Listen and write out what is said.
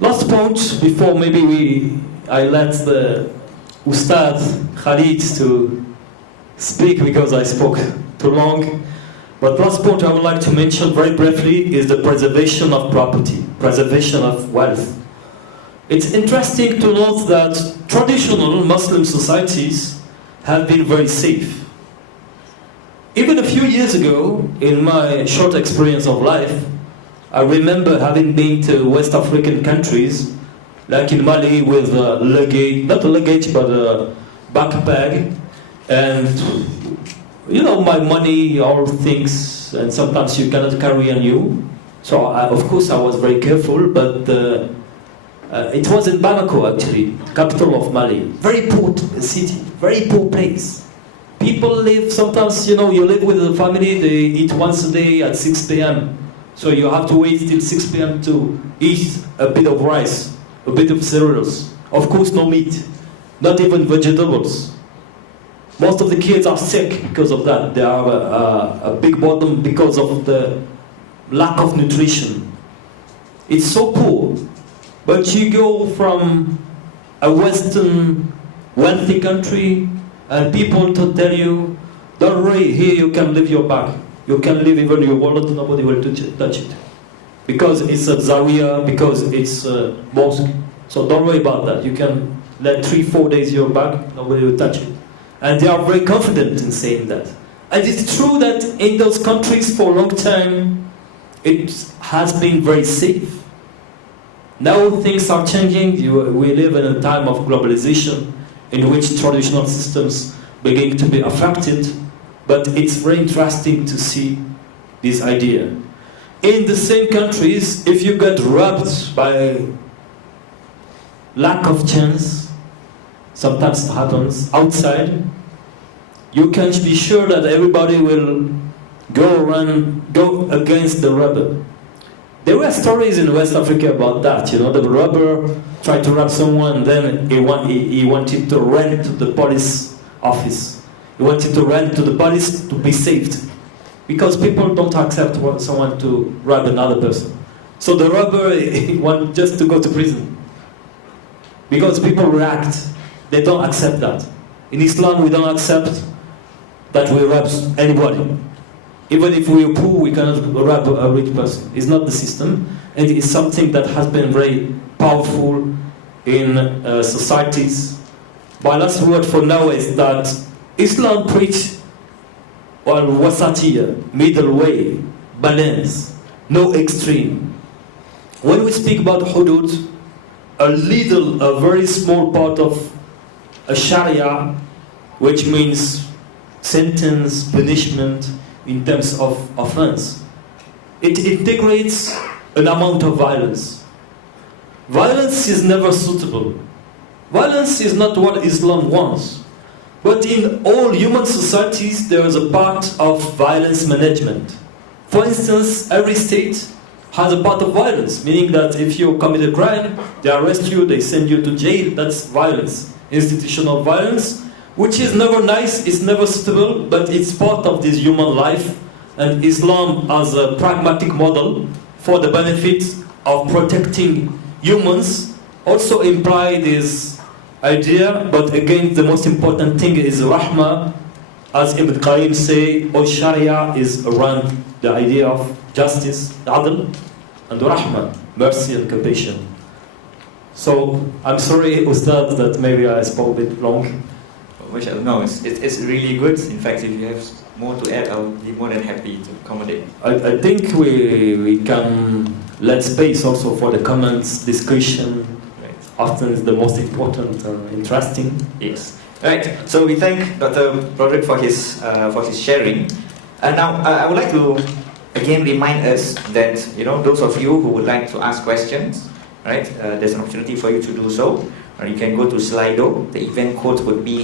Last point before maybe I let the Ustad Khalid to speak because I spoke too long. But last point I would like to mention very briefly is the preservation of property, preservation of wealth. It's interesting to note that traditional Muslim societies have been very safe. Even a few years ago, in my short experience of life, I remember having been to West African countries, like in Mali with luggage, not a luggage, but a backpack, and you know, my money, all things, and sometimes you cannot carry on you. So of course I was very careful, but it was in Bamako actually, capital of Mali. Very poor city, very poor place. People live, sometimes, you know, you live with a family, they eat once a day at 6 p.m. So you have to wait till 6 p.m. to eat a bit of rice, a bit of cereals. Of course, no meat, not even vegetables. Most of the kids are sick because of that. They have a big bottom because of the lack of nutrition. It's so poor. But you go from a Western wealthy country and people to tell you, don't worry, here you can leave your bag. You can leave even your wallet, nobody will touch it. Because it's a zaouia, because it's a mosque. So don't worry about that. You can let 3-4 days your bag, nobody will touch it. And they are very confident in saying that. And it's true that in those countries for a long time, it has been very safe. Now things are changing. We live in a time of globalization in which traditional systems begin to be affected. But it's very interesting to see this idea. In the same countries, if you get robbed by lack of chance, sometimes it happens outside, you can be sure that everybody will go against the robber. There were stories in West Africa about that. You know, the robber tried to rob someone, then he wanted to run to the police office. He wanted to run to the police to be saved. Because people don't accept someone to rob another person. So the robber wants just to go to prison. Because people react. They don't accept that. In Islam, we don't accept that we rob anybody. Even if we are poor, we cannot rob a rich person. It's not the system. And it's something that has been very powerful in societies. My last word for now is that Islam preaches wasatiyya, middle way, balance, no extreme. When we speak about hudud, a very small part of a Shariah, which means sentence, punishment in terms of offense, it integrates an amount of violence. Violence is never suitable. Violence is not what Islam wants. But in all human societies, there is a part of violence management. For instance, every state has a part of violence, meaning that if you commit a crime, they arrest you, they send you to jail. That's violence, institutional violence, which is never nice, it's never suitable, but it's part of this human life. And Islam, as a pragmatic model for the benefit of protecting humans, also imply this idea. But again, the most important thing is rahmah. As Ibn Qayyim say, all Sharia is around the idea of justice, adl, and rahmah, mercy and compassion. So I'm sorry, Ustad, that maybe I spoke a bit long. No, it's really good. In fact, if you have more to add, I'll be more than happy to accommodate. I think we can let space also for the comments, discussion. Right. Often it's the most important and interesting. Yes. Right. So we thank Dr. Broderick for his sharing. And now I would like to again remind us that those of you who would like to ask questions, right? There's an opportunity for you to do so. Or you can go to Slido. The event code would be